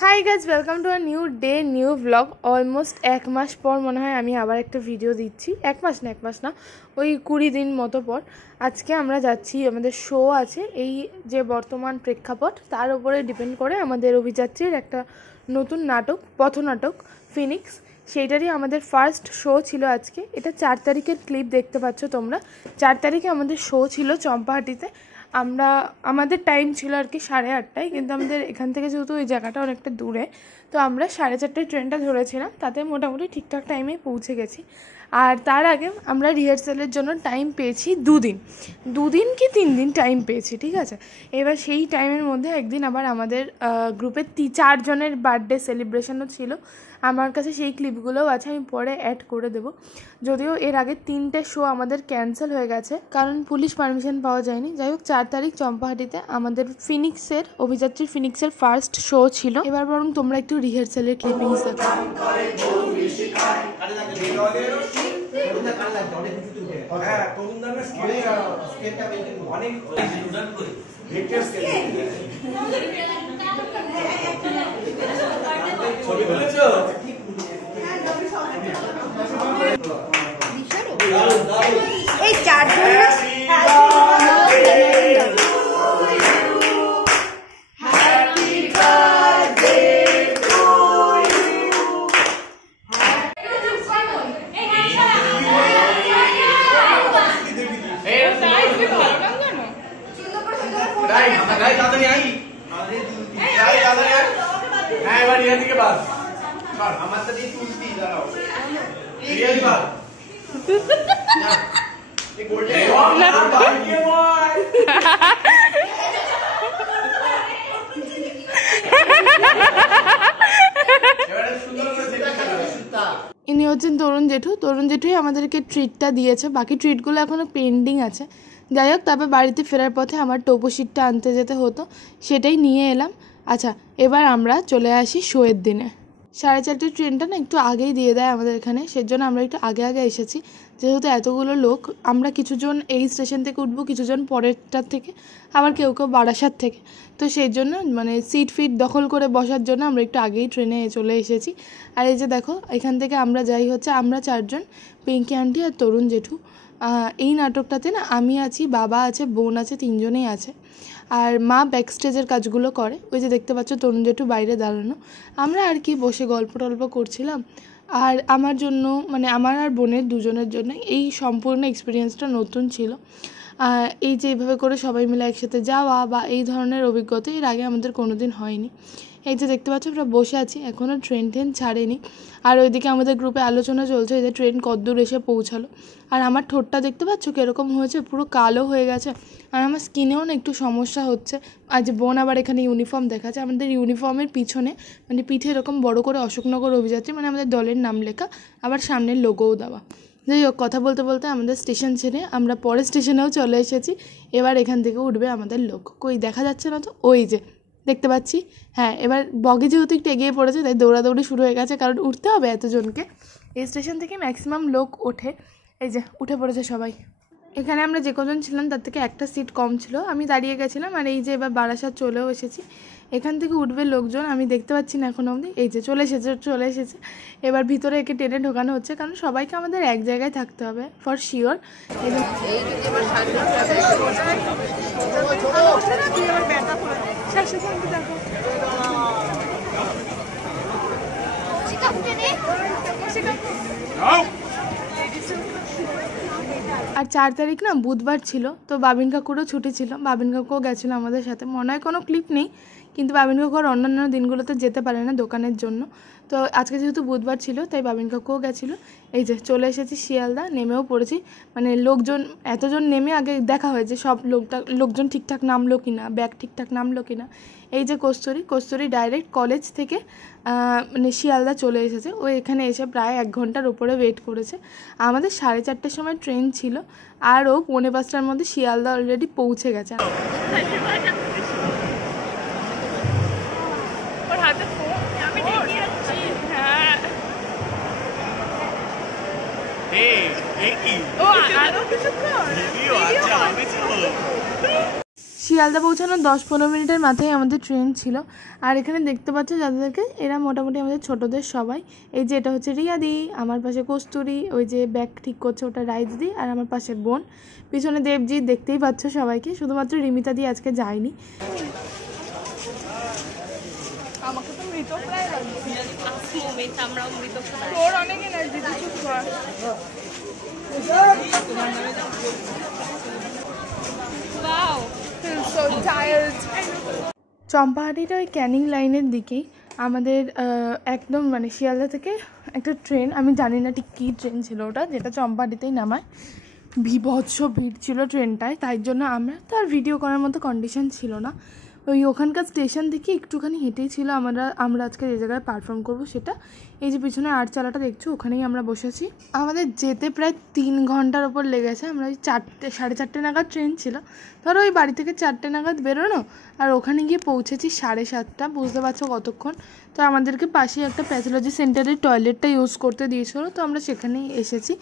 High guys welcome to a new day new vlog almost एक मास पर मन है आमी आबार एक भिडियो दिच्छी एक मास ना ओई 20 दिन मतो पर आज के आमरा जाच्छी आमादेर शो आछे एई जे बर्तमान प्रेक्षापट तार उपरे डिपेंड करे आमादेर अभियात्रीर एकटा नतून नाटक पथनाटक फिनिक्स सेटारই आमादेर फार्स्ट शो छिलो आज के एटा 4 तारिखेर क्लिप देखते पाচ্ছ तोमरा 4 तारिखे आमादेर शो छिलो चम्पाहाटीते আমরা আমাদের টাইম ছিল আর কি 8:30টায় কিন্তু আমাদের এখান থেকে যেহেতু ওই জায়গাটা অনেকটা দূরে তো আমরা 4:30টায় ট্রেনটা ধরেছিলাম তাতে মোটামুটি ঠিকঠাক টাইমে পৌঁছে গেছি আর তার আগে আমরা রিহার্সালের জন্য টাইম পেয়েছি 2 দিন কি 3 দিন টাইম পেয়েছি ঠিক আছে এবার সেই টাইমের মধ্যে একদিন আবার আমাদের গ্রুপে 4 জনের বার্থডে সেলিব্রেশনও ছিল আমার কাছে সেই ক্লিপগুলোও আছে আমি পরে অ্যাড করে দেব যদিও এর আগে 3টে শো আমাদের ক্যান্সেল হয়ে গেছে কারণ পুলিশ পারমিশন পাওয়া যায়নি যাই হোক 4 তারিখ চম্পাহাটিতে আমাদের ফিনিক্সের অভিযাত্রী ফিনিক্সের ফার্স্ট শো ছিল এবার বরং তোমরা একটু রিহার্সালের ক্লিপিংস দেখো হ্যাঁ তরুণদার স্কেলটা অনেক ভেক্টর স্কেল ছবি বলেছো এই চারজন ইনি হচ্ছেন তরুণ জেঠুই আমাদেরকে ট্রিটটা দিয়েছে বাকি ট্রিটগুলো এখনও পেন্ডিং আছে যাই হোক তবে বাড়িতে ফেরার পথে আমার টোপোশিটটা আনতে যেতে হতো সেটাই নিয়ে এলাম আচ্ছা এবার আমরা চলে আসি শোয়ের দিনে 4:30 ট্রেনটা না একটু আগেই দিয়ে দেয় আমাদের এখানে সেজন্য আমরা একটু আগে এসেছি যেহেতু এতগুলো লোক আমরা কিছুজন এই স্টেশন থেকে উঠবো কিছুজন পরেরটার থেকে আবার কেউ বারাসাত থেকে তো সেই জন্য মানে সিট ফিট দখল করে বসার জন্য আমরা একটু আগেই ট্রেনে চলে এসেছি আর এই যে দেখো এখান থেকে আমরা যাই হচ্ছে আমরা 4 জন পিঙ্কি আন্টি আর তরুণ জেঠু এই নাটকটাতে না আমি আছি বাবা আছে বোন আছে 3 জনেই আছে আর মা ব্যাক স্টেজের কাজগুলো করে ওই যে দেখতে পাচ্ছ তরুণ জেঠু বাইরে দাঁড়ানো আমরা আর কি বসে গল্প টল্প করছিলাম আর আমার জন্য মানে আমার আর বোনের দুজনের জন্য এই সম্পূর্ণ এক্সপিরিয়েন্সটা নতুন ছিল এই যে এইভাবে করে সবাই মিলে একসাথে যাওয়া বা এই ধরনের অভিজ্ঞতা এর আগে আমাদের কোনোদিন হয়নি এই যে দেখতে পাচ্ছ আমরা বসে আছি এখনও ট্রেন ছাড়েনি আর ওইদিকে আমাদের গ্রুপে আলোচনা চলছে যে ট্রেন কতদূর এসে পৌঁছালো আর আমার ঠোঁটটা দেখতে পাচ্ছ কীরকম হয়েছে পুরো কালো হয়ে গেছে আর আমার স্কিনেও না একটু সমস্যা হচ্ছে আর যে বোন আবার এখানে ইউনিফর্ম দেখাচ্ছে আমাদের ইউনিফর্মের পিছনে মানে পিঠে এরকম বড় করে অশোকনগর অভিযাত্রী মানে আমাদের দলের নাম লেখা আবার সামনের লোগোও দেওয়া যাই হোক কথা বলতে বলতে আমাদের স্টেশন ছেড়ে আমরা পরের স্টেশনেও চলে এসেছি এবার এখান থেকে উঠবে আমাদের লোক কই দেখা যাচ্ছে না তো ওই যে দেখতে পাচ্ছি হ্যাঁ এবার বগি যেহেতু একটু এগিয়ে পড়েছে তাই দৌড়াদৌড়ি শুরু হয়ে গেছে কারণ উঠতে হবে এতজনকে এই স্টেশন থেকে ম্যাক্সিমাম লোক ওঠে এই যে উঠে পড়েছে সবাই এখানে আমরা যে কজন ছিলাম তার থেকে একটা সিট কম ছিল আমি দাঁড়িয়ে গেছিলাম আর এই যে এবার বারাসাত চলেও এসেছি এখান থেকে উঠবে লোকজন আমি দেখতে পাচ্ছি না এখন অবধি এই যে চলে এসেছে এবার ভিতরে একে টেনে ঢোকানো হচ্ছে কারণ সবাইকে আমাদের এক জায়গায় থাকতে হবে ফর শিওর আর 4 তারিখ না বুধবার ছিল তো বাবিন কাকুরও ছুটি ছিল বাবিন কাকুও গেছিলো আমাদের সাথে মনে হয় কোনো ক্লিপ নেই কিন্তু বাবিন কাকু আর অন্যান্য দিনগুলোতে যেতে পারে না দোকানের জন্য তো আজকে যেহেতু বুধবার ছিল তাই বাবিন কাকুও গেছিলো এই যে চলে এসেছি শিয়ালদা নেমেও পড়েছি মানে লোকজন এতজন নেমে আগে দেখা হয়েছে সব লোকজন ঠিকঠাক নামলো কি না ব্যাগ ঠিকঠাক নামলো কি না এই যে কস্তুরী ডাইরেক্ট কলেজ থেকে মানে শিয়ালদা চলে এসেছে ও এখানে এসে প্রায় 1 ঘন্টার উপরে ওয়েট করেছে আমাদের 4:30টার সময় ট্রেন ছিল আর ও 4:45টার মধ্যে শিয়ালদা অলরেডি পৌঁছে গেছে শিয়ালদা পৌঁছানোর 10-15 মিনিটের মাথায় আমাদের ট্রেন ছিল। আর এখানে দেখতে পাচ্ছ যাদেরকে, এরা মোটামুটি আমাদের ছোটদের সবাই। এই যে এটা হচ্ছে রিয়াদি, আমার পাশে কস্তুরি, ওই যে ব্যাগ ঠিক করছে ওটা রাইদিদি, আর আমার পাশে বোন, পিছনে দেবজি, দেখতেই পাচ্ছ সবাইকে। শুধুমাত্র রিমিতা দি আজকে যায়নি। আমাকে তো মৃতপ্রায় লাগছে, আমরাও মৃতপ্রায়। তোর অনেক এনার্জি, চুপ কর। চম্পাহাটির ওই ক্যানিং লাইনের দিকেই আমাদের একদম মানে শিয়ালদা থেকে একটা ট্রেন, আমি জানি না ঠিক কী ট্রেন ছিল ওটা, যেটা চম্পাহাটিতেই নামায়। বিভৎস ভিড় ছিল ট্রেনটায়, তাই জন্য আমরা তো আর ভিডিও করার মতো কন্ডিশন ছিল না। ওই ওখানকার স্টেশন থেকে একটুখানি হেঁটেই ছিল আমরা আজকে যে জায়গায় পারফর্ম করব সেটা। এই যে পিছনে আটচালাটা দেখছো, ওখানেই আমরা বসেছি। আমাদের যেতে প্রায় 3 ঘন্টার ওপর লেগেছে। আমরা ওই 4:30 নাগাদ ট্রেন ছিল, ধরো ওই বাড়ি থেকে 4টে নাগাদ বেরোনো, আর ওখানে গিয়ে পৌঁছেছি 7:30। বুঝতে পারছো কতক্ষণ। তো আমাদেরকে পাশেই একটা প্যাথোলজি সেন্টারের টয়লেটটা ইউজ করতে দিয়েছিল, তো আমরা সেখানেই এসেছি।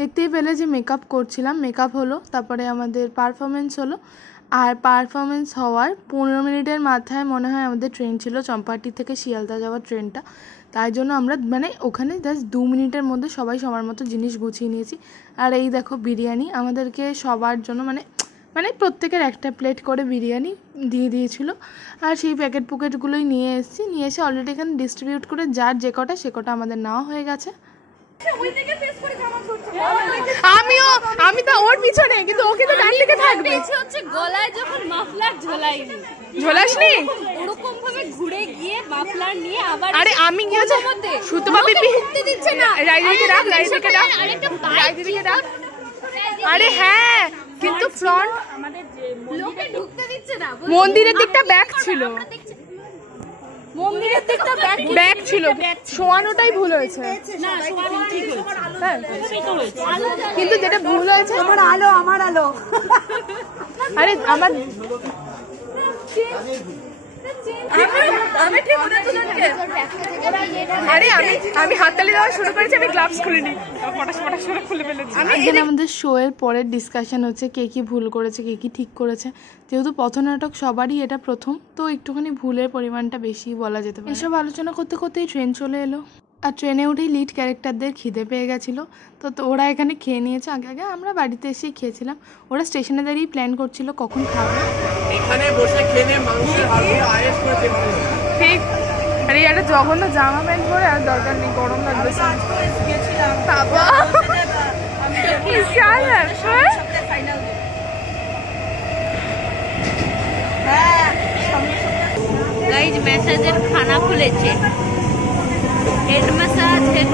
দেখতেই পেলে যে মেকআপ করছিলাম, মেকআপ হলো, তারপরে আমাদের পারফরমেন্স হলো। আর পারফরমেন্স হওয়ার 15 মিনিটের মাথায় মনে হয় আমাদের ট্রেন ছিল, চম্পাহাটি থেকে শিয়ালদা যাওয়ার ট্রেনটা। তাই জন্য আমরা মানে ওখানে জাস্ট 2 মিনিটের মধ্যে সবাই সবার মতো জিনিস গুছিয়ে নিয়েছি। আর এই দেখো বিরিয়ানি আমাদেরকে সবার জন্য মানে প্রত্যেকের একটা প্লেট করে বিরিয়ানি দিয়ে দিয়েছিল। আর সেই প্যাকেটগুলোই নিয়ে এসে অলরেডি এখানে ডিস্ট্রিবিউট করে যার যে কটা সে কটা আমাদের নেওয়া হয়ে গেছে। আমি তো ওর পিছনে, কিন্তু ওকে তো ডান দিকে থাকবে। হচ্ছে গলায় যখন মাফলার ঝোলাসনি ওরকম ভাবে ঘুরে গিয়ে মাফলার নিয়ে আবার। আরে আমি কি হচ্ছে সুতপা পিপি ঢুকতে দিচ্ছে না, রাইদিকে ডাক। আরে হ্যাঁ, কিন্তু ফ্রন্ট আমাদের যে লোকে ঢুকতে দিচ্ছে না। মন্দিরের দিকটা ব্যাক ছিল, মন্দিরের দিকটা ব্যাক ছিল, শোয়ানোটাই ভুল হয়েছে। না, শোয়ানো ঠিক হয়েছে, কিন্তু যেটা ভুল হয়েছে আমার আলো আরে আমার আমি হাততালি দেওয়া শুরু করেছি, আমি গ্লাভস খুলিনি, খুলে ফেলেছি। এখানে আমাদের শো এর পরের ডিসকাশন হচ্ছে কে কি ভুল করেছে, কে কি ঠিক করেছে। যেহেতু পথনাটক সবারই এটা প্রথম, তো একটুখানি ভুলের পরিমাণটা বেশি বলা যেতে পারে। এসব আলোচনা করতে করতেই ট্রেন চলে এলো। আর ট্রেনে উঠেই লিড ক্যারেক্টারদের খিদে পেয়ে গেছিলো, তো ওরা এখানে খেয়ে নিয়েছে। আগে আমরা বাড়িতে এসেই খেয়েছিলাম। ওরা স্টেশনে দাঁড়িয়ে প্ল্যান করছিল কখন খাবে। এখানে বসে খেলে মাংসের হাড়গুলো আয়েশ করে খেতে হবে। ঠিক। আরে একটা জঘন্য জামা প্যান্ট পরে আর দরকার নেই, গরম লাগবে। বাবা গাইজ মেসেজের খানা খুলেছে। Head massage free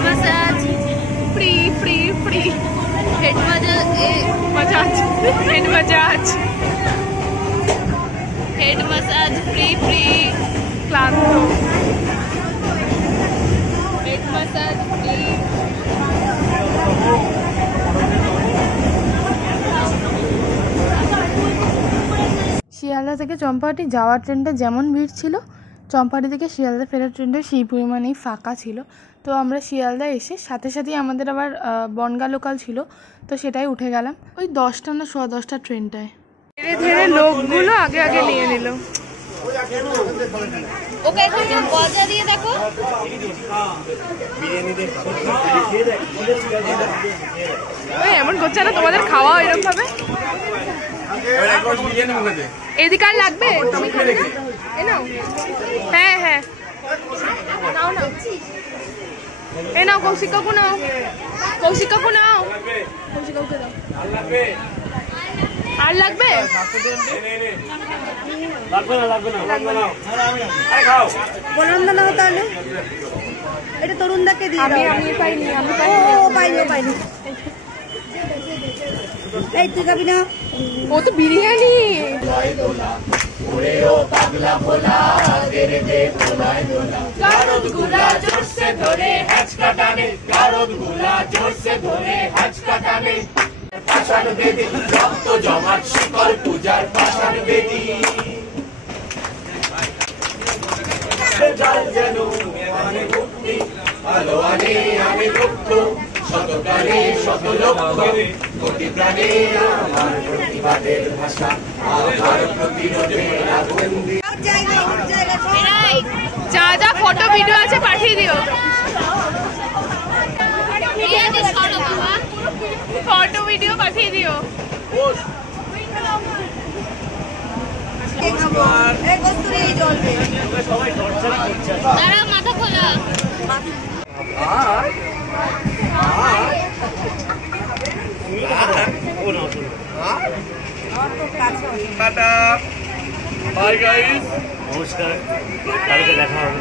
head massage free ক্লান্ত হেড ম্যাসাজ ফ্রি। শিয়ালদা থেকে চম্পাহাটি যাওয়ার ট্রেনটা যেমন ভিড় ছিল, চম্পাহাটি থেকে শিয়ালদা ফেরার ট্রেনটা সেই পরিমাণেই ফাঁকা ছিল। তো আমরা শিয়ালদা এসে সাথেই আমাদের আবার বনগাঁ লোকাল ছিল, তো সেটাই উঠে গেলাম ওই 10টা না 10:15 ট্রেনটায়। ধীরে ধীরে লোকগুলো আগে নিয়ে নিল। ওকে এখন গজা দিয়ে দেখো। এমন করছে না, তোমাদের খাওয়া এরকম ভাবে। এদিকে আর লাগবে? হ্যাঁ নাও এ নাও, কৌশিক কাকু নাও। আর লাগবে? বললাম না তাহলে এটা তরুণদাকে দিয়ে দাও। আমি পাইনি। ও পাইনি। এই তুই খাবি না? ও তো বিরিয়ানি। আলো আনে আমি মুক্ত শতকালে কোটি প্রাণে আমার প্রতিবাদের ভাষা আমার প্রতিরোধে রাখবেন যা যা ফটো ভিডিও আছে পাঠিয়ে দিও। ফটো ভিডিও পাঠিয়ে দিও। মাথা খোলা টাটা বাই গাইস নমস্কার, কালকে দেখা হবে।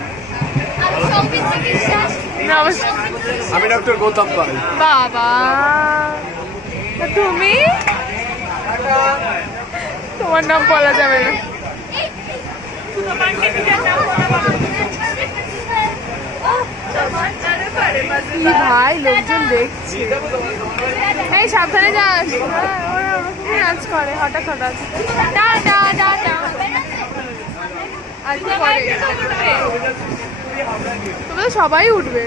আমি ডক্টর গৌতম পাল। বাবা তুমি, তোমার নাম বলা যাবে না। ভাই লোকজন দেখছি, এই সাবধানে যাস। নাচ করে হঠাৎ হঠাৎ তোমরা সবাই উঠবে।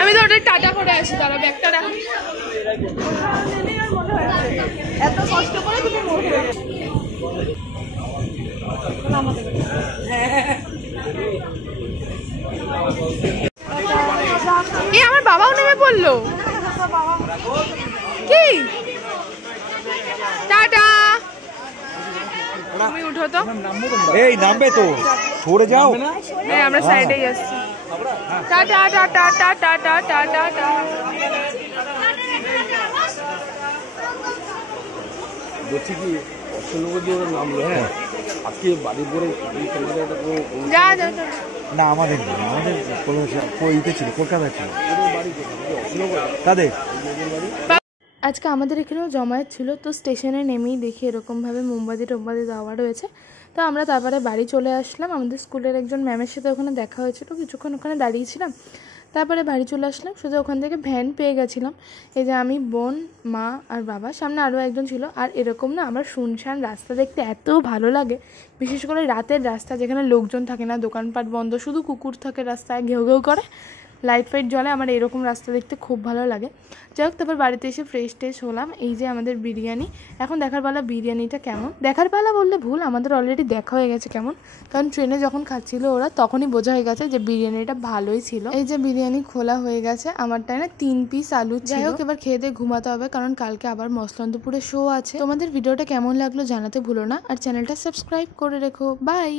আমি তো ওটাই টাটা করে আসি, তারা ব্যাগটা রাখি। এত কষ্ট করে তুমি আমার বাবাও নেমে পড়লো কি? টাটা, তুমি উঠো তো। এই নামবে তো, সরে যাও। আমরা সাইডেই আসছি। Tata tata tata tata tata. বলছি কি অশোকনগর ওরা নামলো, হ্যাঁ আজকে বাড়ি পরে যা যা না আমাদের ইতে ছিল, কলকাতায় ছিল। তাদের আজকে আমাদের এখানেও জমায়েত ছিল, তো স্টেশনে নেমেই দেখি এরকমভাবে মোমবাতি টোমবাতি দেওয়া রয়েছে। তো আমরা তারপরে বাড়ি চলে আসলাম। আমাদের স্কুলের একজন ম্যামের সাথে ওখানে দেখা হয়েছিল, কিছুক্ষণ ওখানে দাঁড়িয়েছিলাম, তারপরে বাড়ি চলে আসলাম। সোজা ওখান থেকে ভ্যান পেয়ে গেছিলাম। এই যে আমি, বোন, মা আর বাবা, সামনে আরও একজন ছিল। আর এরকম না আমার শুনশান রাস্তা দেখতে এত ভালো লাগে, বিশেষ করে রাতের রাস্তা যেখানে লোকজন থাকে না, দোকানপাট বন্ধ, শুধু কুকুর থাকে রাস্তায় ঘেউ ঘেউ করে, লাইট ফাইট জ্বলে। আমার এরকম রাস্তা দেখতে খুব ভালো লাগে। যাই হোক, তারপর বাড়িতে এসে ফ্রেশ ট্রেশ হলাম। এই যে আমাদের বিরিয়ানি, এখন দেখার পালা বিরিয়ানিটা কেমন। দেখার পালা বললে ভুল, আমাদের অলরেডি দেখা হয়ে গেছে কেমন, কারণ ট্রেনে যখন খাচ্ছিল ওরা তখনই বোঝা হয়ে গেছে যে বিরিয়ানিটা ভালোই ছিল। এই যে বিরিয়ানি খোলা হয়ে গেছে, আমারটাই না 3 পিস আলু। যাই হোক, এবার খেয়ে দিয়ে ঘুমাতে হবে, কারণ কালকে আবার মসলন্দপুরে শো আছে। তোমাদের ভিডিওটা কেমন লাগলো জানাতে ভুলো না, আর চ্যানেলটা সাবস্ক্রাইব করে রেখো। বাই।